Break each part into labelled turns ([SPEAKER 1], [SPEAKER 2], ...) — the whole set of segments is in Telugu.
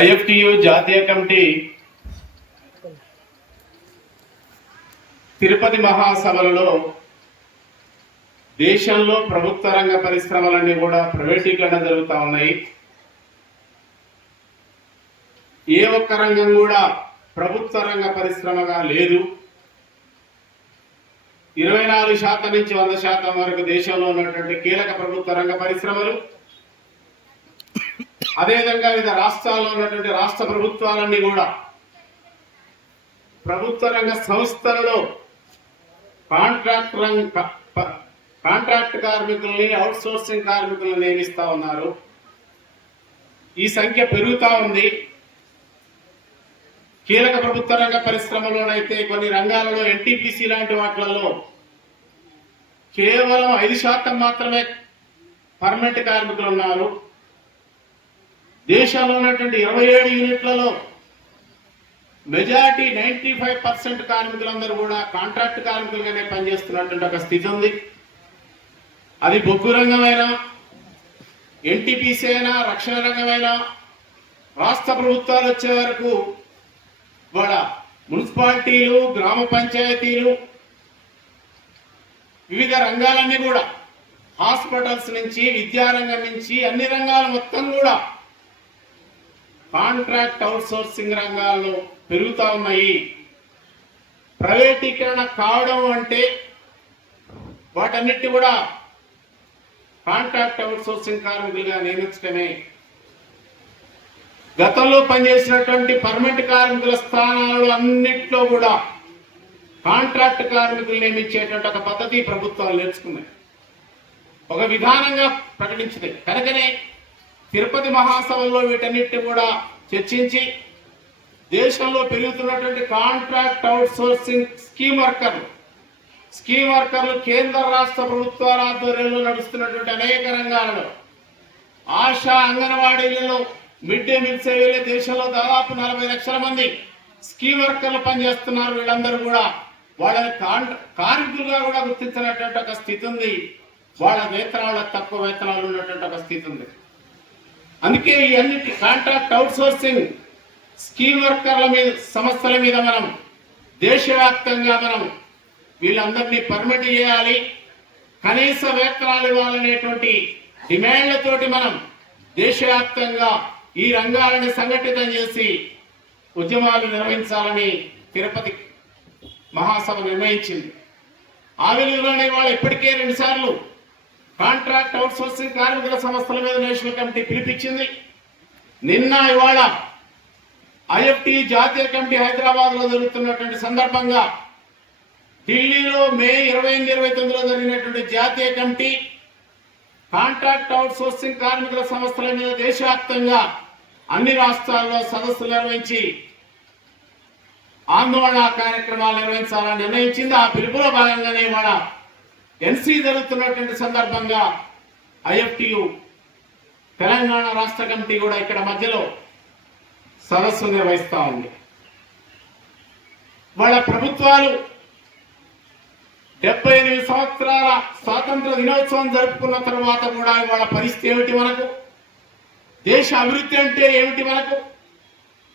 [SPEAKER 1] ఐఎఫ్టియు జాతీయ కమిటీ తిరుపతి మహాసభలలో దేశంలో ప్రభుత్వ రంగ పరిశ్రమలన్నీ కూడా ప్రైవేటీకరణ జరుగుతూ ఉన్నాయి. ఏ ఒక్క రంగం కూడా ప్రభుత్వ రంగ పరిశ్రమగా లేదు. ఇరవై నాలుగు శాతం నుంచి వంద శాతం వరకు దేశంలో ఉన్నటువంటి కీలక ప్రభుత్వ రంగ పరిశ్రమలు. అదేవిధంగా వివిధ రాష్ట్రాల్లో ఉన్నటువంటి రాష్ట్ర ప్రభుత్వాలన్నీ కూడా ప్రభుత్వ రంగ సంస్థలలో కాంట్రాక్ట్ రంగ కాంట్రాక్ట్ కార్మికుల్ని అవుట్ సోర్సింగ్ కార్మికులను నియమిస్తా ఉన్నారు. ఈ సంఖ్య పెరుగుతూ ఉంది. కీలక ప్రభుత్వ రంగ పరిశ్రమలోనైతే కొన్ని రంగాలలో ఎన్టీపీసీ లాంటి వాటిలలో కేవలం ఐదు శాతం మాత్రమే పర్మనెంట్ కార్మికులు ఉన్నారు. దేశంలో ఉన్నటువంటి ఇరవై ఏడు యూనిట్లలో మెజారిటీ నైంటీ ఫైవ్ పర్సెంట్ కార్మికులందరూ కూడా కాంట్రాక్ట్ కార్మికులుగానే పనిచేస్తున్నటువంటి ఒక స్థితి ఉంది. అది బొగ్గు రంగమైనా ఎన్టీపీసీ అయినా రక్షణ రంగమైనా రాష్ట్ర ప్రభుత్వాలు వచ్చే వరకు వాళ్ళ మున్సిపాలిటీలు గ్రామ పంచాయతీలు వివిధ రంగాలన్నీ కూడా హాస్పిటల్స్ నుంచి విద్యారంగం నుంచి అన్ని రంగాలు మొత్తం కూడా కాంట్రాక్ట్ అవుట్ సోర్సింగ్ రంగాల్లో పెరుగుతూ ఉన్నాయి. ప్రైవేటీకరణ కావడం అంటే వాటన్నిటి కూడా కాంట్రాక్ట్ అవుట్ సోర్సింగ్ కార్మికులుగా నియమించడమే గతంలో పనిచేసినటువంటి పర్మనెంట్ కార్మికుల స్థానాలు అన్నిట్లో కూడా కాంట్రాక్ట్ కార్మికులు నియమించేటువంటి ఒక పద్ధతి ప్రభుత్వాలు నేర్చుకున్నాయి. ఒక విధానంగా ప్రకటించింది. కనుకనే తిరుపతి మహాసభల్లో వీటన్నిటిని కూడా చర్చించి దేశంలో పెరుగుతున్నటువంటి కాంట్రాక్ట్ అవుట్ సోర్సింగ్ స్కీమ్ వర్కర్లు స్కీమ్ వర్కర్లు కేంద్ర రాష్ట్ర ప్రభుత్వాల ఆధ్వర్యంలో నడుస్తున్నటువంటి అనేక రంగాలలో ఆశా అంగన్వాడీలలో మిడ్ డే మీల్ సేవలే దేశంలో దాదాపు నలభై లక్షల మంది స్కీ వర్కర్లు పనిచేస్తున్నారు. వీళ్ళందరూ కూడా వాళ్ళని కార్మికులుగా కూడా గుర్తించినటువంటి ఒక స్థితి ఉంది. వాళ్ళ వేతనాల తక్కువ వేతనాలు ఉన్నటువంటి ఒక స్థితి ఉంది. అందుకే ఈ అన్నిటి కాంట్రాక్ట్ అవుట్ సోర్సింగ్ స్కీమ్ వర్కర్ల మీద సంస్థల మీద మనం దేశవ్యాప్తంగా మనం వీళ్ళందరినీ పర్మిట్ చేయాలి. కనీస వేతనాలు ఇవ్వాలనేటువంటి డిమాండ్లతోటి మనం దేశవ్యాప్తంగా ఈ రంగాలను సంఘటితం చేసి ఉద్యమాలు నిర్వహించాలని తిరుపతి మహాసభ నిర్ణయించింది. ఆ వెలుగులోనే వాళ్ళు ఇప్పటికే రెండుసార్లు కాంట్రాక్ట్ అవుట్ సోర్సింగ్ కార్మికుల సంస్థల మీద నేషనల్ కమిటీ పిలిపించింది. నిన్న ఇవాళ ఐఎఫ్టి జాతీయ కమిటీ హైదరాబాద్లో జరుగుతున్నటువంటి సందర్భంగా ఢిల్లీలో మే ఇరవై ఎనిమిది ఇరవై తొమ్మిదిలో జరిగినటువంటి జాతీయ కమిటీ కాంట్రాక్ట్ అవుట్ సోర్సింగ్ కార్మికుల సంస్థల మీద దేశవ్యాప్తంగా అన్ని రాష్ట్రాల్లో సదస్సులు నిర్వహించి ఆందోళన కార్యక్రమాలు నిర్వహించాలని నిర్ణయించింది. ఆ పిలుపులో భాగంగానే ఇవాళ ఎన్సీ జరుగుతున్నటువంటి సందర్భంగా ఐఎఫ్టియు తెలంగాణ రాష్ట్ర కమిటీ కూడా ఇక్కడ మధ్యలో సదస్సు నిర్వహిస్తా ఉంది. వాళ్ళ ప్రభుత్వాలు డెబ్బై ఎనిమిది సంవత్సరాల స్వాతంత్ర దినోత్సవం జరుపుకున్న తర్వాత కూడా వాళ్ళ పరిస్థితి ఏమిటి మనకు? దేశ అభివృద్ధి అంటే ఏమిటి మనకు?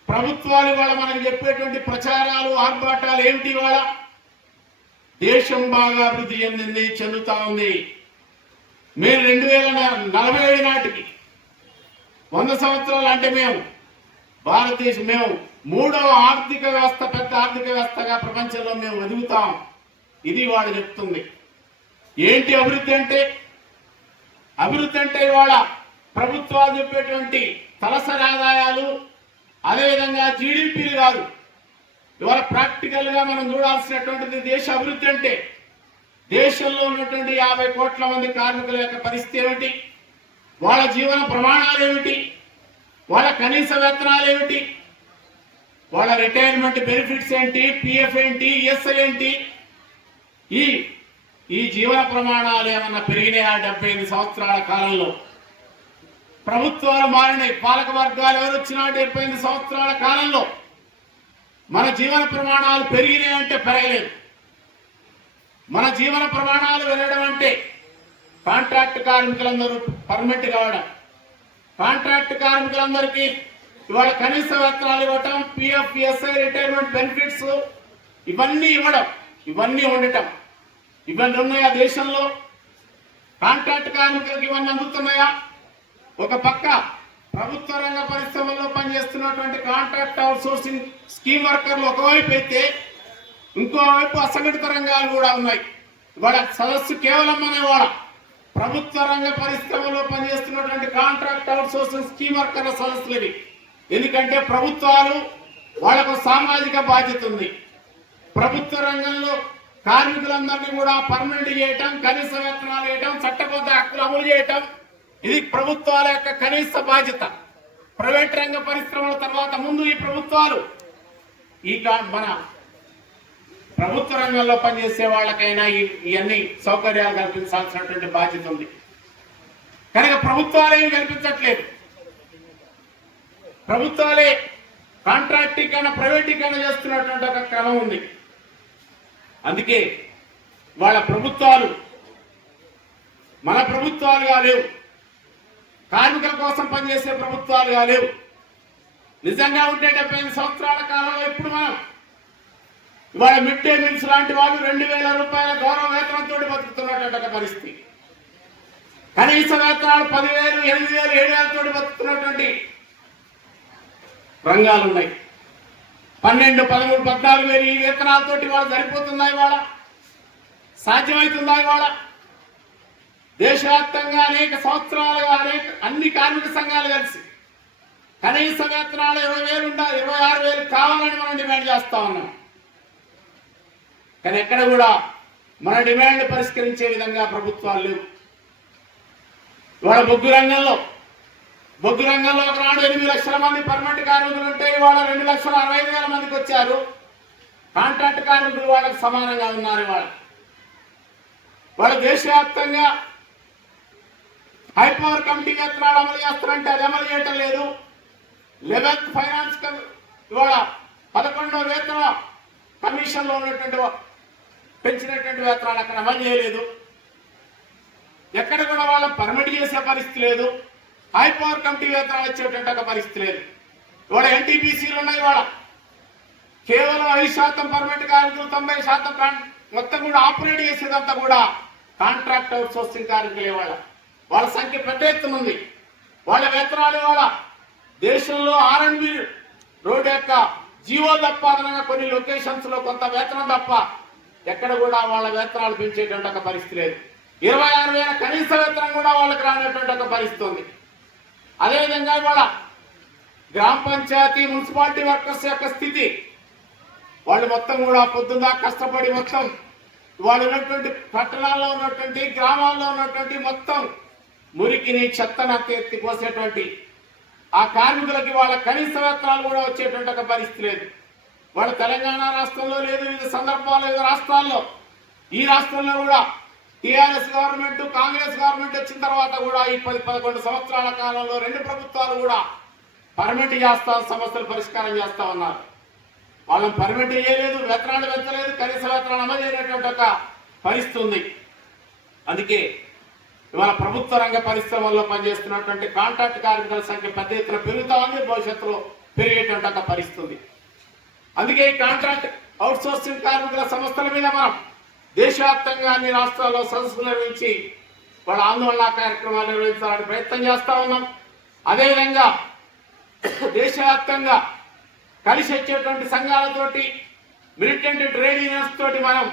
[SPEAKER 1] ప్రభుత్వాలు ఇవాళ మనకు చెప్పేటువంటి ప్రచారాలు ఆర్భాటాలు ఏమిటి ఇవాళ? దేశం బాగా అభివృద్ధి చెందింది చెందుతా ఉంది. మేము రెండు వేల నలభై ఐదు నాటికి వంద సంవత్సరాలు అంటే మేము భారతదేశం మేము మూడవ ఆర్థిక వ్యవస్థ పెద్ద ఆర్థిక వ్యవస్థగా ప్రపంచంలో మేము ఎదుగుతాం. ఇది వాడు చెప్తుంది. ఏంటి అభివృద్ధి అంటే? అభివృద్ధి అంటే ఇవాళ ప్రభుత్వాలు చెప్పేటువంటి తలసరి ఆదాయాలు అదేవిధంగా జీడిపిలు కాదు ఇవాళ ప్రాక్టికల్గా మనం చూడాల్సినటువంటిది దేశ అభివృద్ధి అంటే దేశంలో ఉన్నటువంటి యాభై కోట్ల మంది కార్మికుల యొక్క పరిస్థితి ఏమిటి? వాళ్ళ జీవన ప్రమాణాలు ఏమిటి? వాళ్ళ కనీస వేతనాలు ఏమిటి? వాళ్ళ రిటైర్మెంట్ బెనిఫిట్స్ ఏంటి? పిఎఫ్ ఏంటి? ఈఎస్ఐ ఏంటి? ఈ ఈ జీవన ప్రమాణాలు ఏమన్నా పెరిగినాయా? డెబ్బై ఐదు సంవత్సరాల కాలంలో ప్రభుత్వాలు మారినాయి. పాలక వర్గాలు ఎవరు వచ్చినా డెబ్బై ఎనిమిది సంవత్సరాల కాలంలో. మన జీవన ప్రమాణాలు పెరిగినాయి అంటే పెరగలేదు. మన జీవన ప్రమాణాలు వెళ్ళడం అంటే కాంట్రాక్ట్ కార్మికులందరూ పర్మనెంట్ కావడం. కాంట్రాక్ట్ కార్మికులందరికీ ఇవాళ కనీస వేతనాలు ఇవ్వటం పిఎఫ్ ఎస్ఐ రిటైర్మెంట్ బెనిఫిట్స్ ఇవన్నీ ఇవ్వడం ఇవన్నీ ఉండటం. ఇవన్నీ ఉన్నాయా దేశంలో? కాంట్రాక్ట్ కార్మికులకు ఇవన్నీ అందుతున్నాయా? ఒక పక్క ప్రభుత్వ రంగ పరిశ్రమల్లో పనిచేస్తున్నటువంటి కాంట్రాక్ట్ అవుట్ సోర్సింగ్ స్కీమ్ వర్కర్లు ఒకవైపు అయితే ఇంకోవైపు అసంఘటిత రంగాలు కూడా ఉన్నాయి. ఇవాళ సదస్సు కేవలం అనేవాడ ప్రభుత్వ రంగ పరిశ్రమలో పనిచేస్తున్నటువంటి కాంట్రాక్ట్ అవుట్ సోర్సింగ్ స్కీమ్ వర్కర్ల సదస్సులు ఇవి. ఎందుకంటే ప్రభుత్వాలు వాళ్ళకు సామాజిక బాధ్యత ఉంది. ప్రభుత్వ రంగంలో కార్మికులందరినీ కూడా పర్మనెంట్ చేయటం కనీస వేతనాలు వేయటం చట్టబద్ధ హక్కులు అమలు చేయటం ఇది ప్రభుత్వాల యొక్క కనీస బాధ్యత. ప్రైవేట్ రంగ పరిశ్రమల తర్వాత ముందు ఈ ప్రభుత్వాలు. ఈ మన ప్రభుత్వ రంగంలో పనిచేసే వాళ్ళకైనా ఈ- ఇవన్నీ సౌకర్యాలు కల్పించాల్సినటువంటి బాధ్యత ఉంది. కనుక ప్రభుత్వాలేమి కల్పించట్లేదు. ప్రభుత్వాలే కాంట్రాక్టీకరణ ప్రైవేటీకరణ చేస్తున్నటువంటి ఒక క్రమం ఉంది. అందుకే వాళ్ళ ప్రభుత్వాలు మన ప్రభుత్వాలుగా లేవు. కార్మికుల కోసం పనిచేసే ప్రభుత్వాలుగా లేవు నిజంగా ఉంటే డెబ్బై ఐదు సంవత్సరాల కాలంలో ఇప్పుడు మనం ఇవాళ మిడ్ డే మీల్స్ లాంటి వాళ్ళు రెండు వేల రూపాయల గౌరవ వేతనంతో బతుకుతున్నటువంటి పరిస్థితి. కనీస వేతనాలు పదివేలు ఎనిమిది వేలు ఏడు వేలతో బతుకుతున్నటువంటి రంగాలు ఉన్నాయి. పన్నెండు పదమూడు పద్నాలుగు వేలు ఈ వేతనాలతోటి వాళ్ళు సరిపోతుందా ఇవాళ? సాధ్యమవుతుందా ఇవాళ? దేశవ్యాప్తంగా అనేక సంవత్సరాలుగా అనేక అన్ని కార్మిక సంఘాలు కలిసి కనీస వేతనాలు ఇరవై వేలు ఉండాలి ఇరవై ఆరు వేలు కావాలని మనం డిమాండ్ చేస్తా ఉన్నాం. కానీ ఎక్కడ కూడా మన డిమాండ్ పరిష్కరించే విధంగా ప్రభుత్వాలు లేవు. ఇవాళ బొగ్గు రంగంలో బొగ్గు రంగంలో ఒకనాడు ఎనిమిది లక్షల మంది పర్మనెంట్ కార్మికులు ఉంటే ఇవాళ రెండు లక్షల అరవై ఐదు వేల మందికి వచ్చారు. కాంట్రాక్ట్ కార్మికులు వాళ్ళకి సమానంగా ఉన్నారు ఇవాళ. వాళ్ళ దేశవ్యాప్తంగా హై పవర్ కమిటీ ఎత్తనాలు అమలు చేస్తారంటే అది అమలు చేయటం లేదు. లెవెన్త్ ఫైనాన్స్ ఇవాళ పదకొండవ వేతన కమిషన్లో ఉన్నటువంటి పెంచినటువంటి వేతనాలు అక్కడ అమలు చేయలేదు. ఎక్కడ కూడా వాళ్ళని పర్మిట్ చేసే పరిస్థితి లేదు. హై పవర్ కమిటీ వేతనాలు వచ్చేటువంటి ఒక పరిస్థితి లేదు. ఇవాళ ఎన్టీపీసీలు ఉన్నాయి ఇవాళ. కేవలం ఐదు శాతం పర్మనెంట్ కార్మికులు తొంభై శాతం మొత్తం కూడా ఆపరేట్ చేసేదంతా కూడా కాంట్రాక్ట్ అవుట్ సోర్సింగ్ కార్మికులు ఇవాళ. వాళ్ళ సంఖ్య పెద్ద ఎత్తున ఉంది. వాళ్ళ వేతనాలు వాళ్ళ దేశంలో ఆర్ఎండ్బి రోడ్ యొక్క జీవో తప్ప అదనంగా కొన్ని లొకేషన్స్లో కొంత వేతనం తప్ప ఎక్కడ కూడా వాళ్ళ వేతనాలు పెంచేటువంటి ఒక పరిస్థితి లేదు. ఇరవై ఆరు వేల కనీస వేతనం కూడా వాళ్ళకి రానటువంటి ఒక పరిస్థితి ఉంది. అదేవిధంగా ఇవాళ గ్రామ పంచాయతీ మున్సిపాలిటీ వర్కర్స్ యొక్క స్థితి వాళ్ళు మొత్తం కూడా పొద్దున్న కష్టపడి మొత్తం వాళ్ళు ఉన్నటువంటి పట్టణాల్లో ఉన్నటువంటి గ్రామాల్లో ఉన్నటువంటి మొత్తం మురికిని చెత్తను ఎత్తి పోసేటువంటి ఆ కార్మికులకి వాళ్ళ కనీస వేతనాలు కూడా వచ్చేటువంటి ఒక పరిస్థితి లేదు. వాళ్ళ తెలంగాణ రాష్ట్రంలో లేదు వివిధ సందర్భాల్లో వివిధ రాష్ట్రాల్లో. ఈ రాష్ట్రంలో కూడా టీఆర్ఎస్ గవర్నమెంట్ కాంగ్రెస్ గవర్నమెంట్ వచ్చిన తర్వాత కూడా ఈ పది పదకొండు సంవత్సరాల కాలంలో రెండు ప్రభుత్వాలు కూడా పర్మిట్ చేస్తా సమస్యలు పరిష్కారం చేస్తా ఉన్నారు. వాళ్ళని పర్మిట్ చేయలేదు వేతనాలు పెంచలేదు కనీస వేతనాలు అమలు చేయనటువంటి ఒక పరిస్థితి ఉంది. అందుకే ఇవాళ ప్రభుత్వ రంగ పరిశ్రమల్లో పనిచేస్తున్నటువంటి కాంట్రాక్ట్ కార్మికుల సంఖ్య పెద్ద ఎత్తున పెరుగుతా ఉంది భవిష్యత్తులో పెరిగేటువంటి ఒక పరిస్థితి అందుకే ఈ కాంట్రాక్ట్ అవుట్సోర్సింగ్ కార్మికుల సంస్థల మీద మనం దేశవ్యాప్తంగా అన్ని రాష్ట్రాల్లో సదస్సులు నిర్వహించి వాళ్ళ ఆందోళన కార్యక్రమాలు నిర్వహించాలని ప్రయత్నం చేస్తా ఉన్నాం. అదేవిధంగా దేశవ్యాప్తంగా కలిసి వచ్చేటువంటి సంఘాలతోటి మిలిటెంట్ ట్రేడ్ యూనియన్స్ తోటి మనం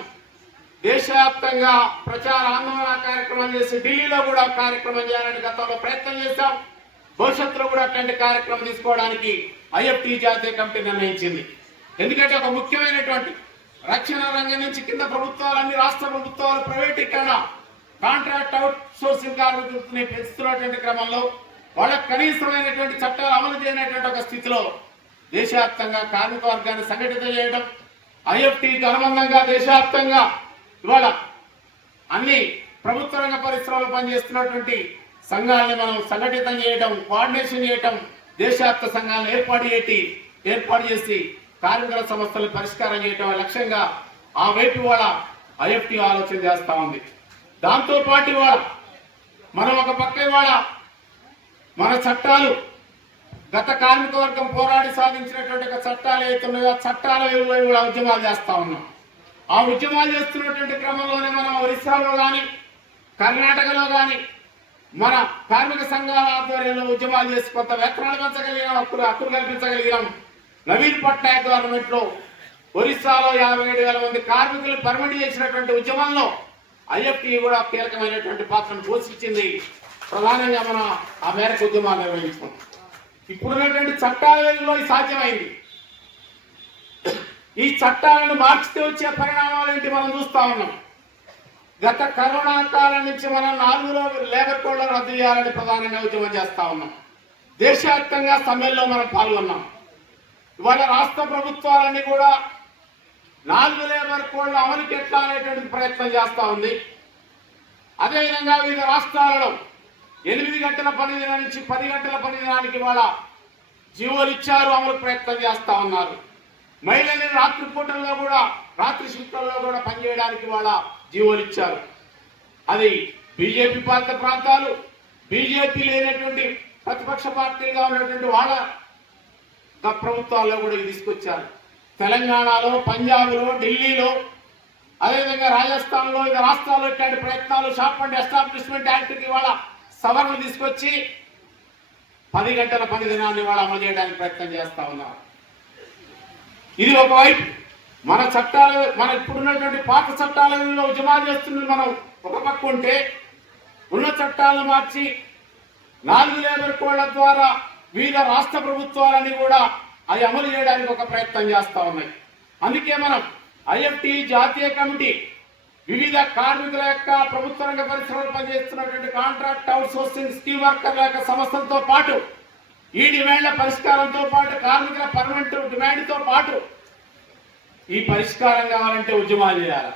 [SPEAKER 1] దేశవ్యాప్తంగా ప్రచార ఆందోళన కార్యక్రమం చేసి ఢిల్లీలో కూడా కార్యక్రమం చేయాలని గతంలో ప్రయత్నం చేశాం. భవిష్యత్తులో కూడా అట్లాంటి కార్యక్రమం తీసుకోవడానికి ఐఎఫ్టి జాతీయ కమిటీ నిర్ణయించింది. ఎందుకంటే ఒక ముఖ్యమైనటువంటి రక్షణ రంగం నుంచి కింద ప్రభుత్వాలు అన్ని రాష్ట్ర ప్రభుత్వాలు ప్రైవేటీకరణ కాంట్రాక్ట్ అవుట్ సోర్సింగ్ కార్మికులని పెంచుతున్నటువంటి క్రమంలో వాళ్ళకు కనీసమైనటువంటి చట్టాలు అమలు చేయనటువంటి ఒక స్థితిలో దేశవ్యాప్తంగా కార్మిక వర్గాన్ని సంఘటిత చేయడం ఐఎఫ్టీకి అనుబంధంగా దేశవ్యాప్తంగా ఇవాళ అన్ని ప్రభుత్వ రంగ పరిశ్రమలు పనిచేస్తున్నటువంటి సంఘాలని మనం సంఘటితం చేయటం కోఆర్డినేషన్ చేయటం దేశవ్యాప్త సంఘాలను ఏర్పాటు చేసి ఏర్పాటు చేసి కార్మికుల సమస్యలను పరిష్కారం చేయటం లక్ష్యంగా ఆ వైపు వాళ్ళ ఐఎఫ్టీ ఆలోచన చేస్తా ఉంది. దాంతోపాటు ఇవాళ మనం ఒక పక్క ఇవాళ మన చట్టాలు గత కార్మిక వర్గం పోరాడి సాధించినటువంటి చట్టాలు అయితే ఆ చట్టాల కూడా ఉద్యమాలు చేస్తా ఉన్నాం. ఆ ఉద్యమాలు చేస్తున్నటువంటి క్రమంలోనే మనం ఒరిస్సాలో కానీ కర్ణాటకలో కానీ మన కార్మిక సంఘాల ఆధ్వర్యంలో ఉద్యమాలు చేసి కొంత వేతనాలు పెంచగలిగినాం హక్కులు హక్కులు కల్పించగలిగినాం. నవీన్ పట్నాయక్ గవర్నమెంట్లో ఒరిస్సాలో యాభై ఏడు వేల మంది కార్మికులు పర్మిట్ చేసినటువంటి ఉద్యమంలో ఐఎఫ్టీ కూడా కీలకమైనటువంటి పాత్రను పోషించింది. ప్రధానంగా మనం ఆ మేరకు ఉద్యమాలు నిర్వహించుకున్నాం. ఇప్పుడున్నటువంటి చట్టాలలో ఇది సాధ్యమైంది. ఈ చట్టాలను మార్చితే వచ్చే పరిణామాలు ఏంటి మనం చూస్తా ఉన్నాం. గత కరోనా కాలం నుంచి మనం నాలుగులో లేబర్ కోడ్లను రద్దు చేయాలని ప్రధానంగా ఉద్యమం చేస్తా ఉన్నాం. దేశవ్యాప్తంగా సమ్మెల్లో మనం పాల్గొన్నాం. ఇవాళ రాష్ట్ర ప్రభుత్వాలన్నీ కూడా నాలుగు లేబర్ కోడ్ల అమలుకి ఎట్లా అనేటువంటి ప్రయత్నం చేస్తూ ఉంది. అదేవిధంగా వివిధ రాష్ట్రాలలో ఎనిమిది గంటల పని దినం నుంచి పది గంటల పని దినానికి వాళ్ళ జీవోలు ఇచ్చారు అమలు ప్రయత్నం చేస్తూ ఉన్నారు. మహిళల్ని రాత్రి పూటల్లో కూడా రాత్రి షిఫ్ట్లలో కూడా పనిచేయడానికి వాళ్ళ జీవోలు ఇచ్చారు. అది బీజేపీ పాలిత ప్రాంతాలు బీజేపీ లేనటువంటి ప్రతిపక్ష పార్టీలుగా ఉన్నటువంటి వాళ్ళ ప్రభుత్వాల్లో కూడా ఇది తీసుకొచ్చారు. తెలంగాణలో పంజాబ్లో ఢిల్లీలో అదేవిధంగా రాజస్థాన్లో ఇక రాష్ట్రాల్లో ఇట్లాంటి ప్రయత్నాలు షాప్ అండ్ ఎస్టాబ్లిష్మెంట్ యాక్ట్కి ఇవాళ సవరణ తీసుకొచ్చి పది గంటల పని దినాన్ని ఇవాళ అమలు చేయడానికి ప్రయత్నం చేస్తా ఉన్నారు. ఇది ఒకవైపు మన చట్టాలు మన ఇప్పుడున్నటువంటి పాత చట్టాలలో ఉద్యమాలు చేస్తున్నది మనం ఒక పక్క ఉంటే ఉన్న చట్టాలను మార్చి నాలుగు లేబర్ కోడ్ల ద్వారా వివిధ రాష్ట్ర ప్రభుత్వాలని కూడా అది అమలు చేయడానికి ఒక ప్రయత్నం చేస్తూ ఉన్నాయి. అందుకే మనం ఐఎఫ్టి జాతీయ కమిటీ వివిధ కార్మికుల యొక్క ప్రభుత్వ రంగ పరిశ్రమలు పనిచేస్తున్నటువంటి కాంట్రాక్ట్ అవుట్ సోర్సింగ్ స్కీమ్ వర్కర్ల యొక్క సమస్యలతో పాటు ఈ డిమాండ్ల పరిష్కారంతో పాటు కార్మికుల పర్మనెంట్ డిమాండ్తో పాటు ఈ పరిష్కారం కావాలంటే ఉద్యమాలు చేయాలి?